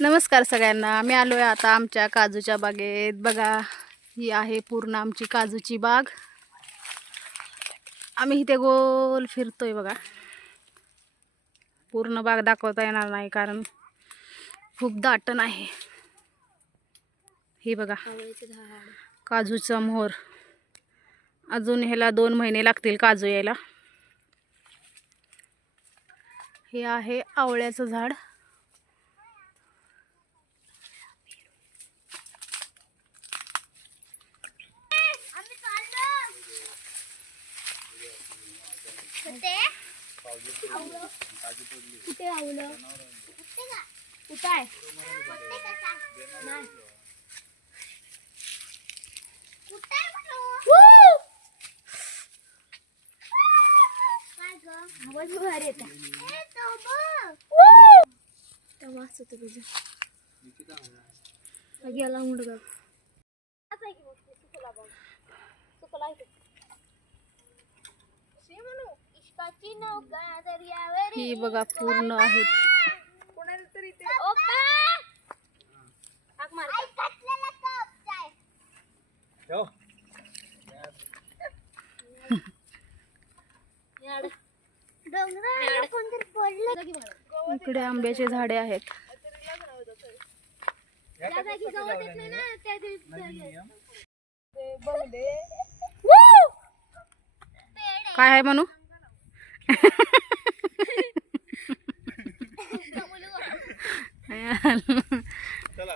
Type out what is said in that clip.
नमस्कार सगळ्यांना. आम्ही आलो आहे आता आमच्या काजूच्या बागेत. बघा ही आहे पूर्ण आमची काजूची बाग. आम्ही इथे गोल फिरतोय बघा. पूर्ण बाग दाखवता येणार नाही कारण खूप दाटण आहे. ही बघा काजूचा मोहर. अजून ह्याला दोन महिने लागतील काजू यायला. हे आहे आवळ्याचं झाड. कुठे आवलं कुठं आहे आवाज भारी येत वाच होतं तुझं गेला मुडगा इश्काची नौका दर्यावर ही बघा पूर्ण आहेत. इकडे आंब्याचे झाडे आहेत. काय आहे म्हणू चला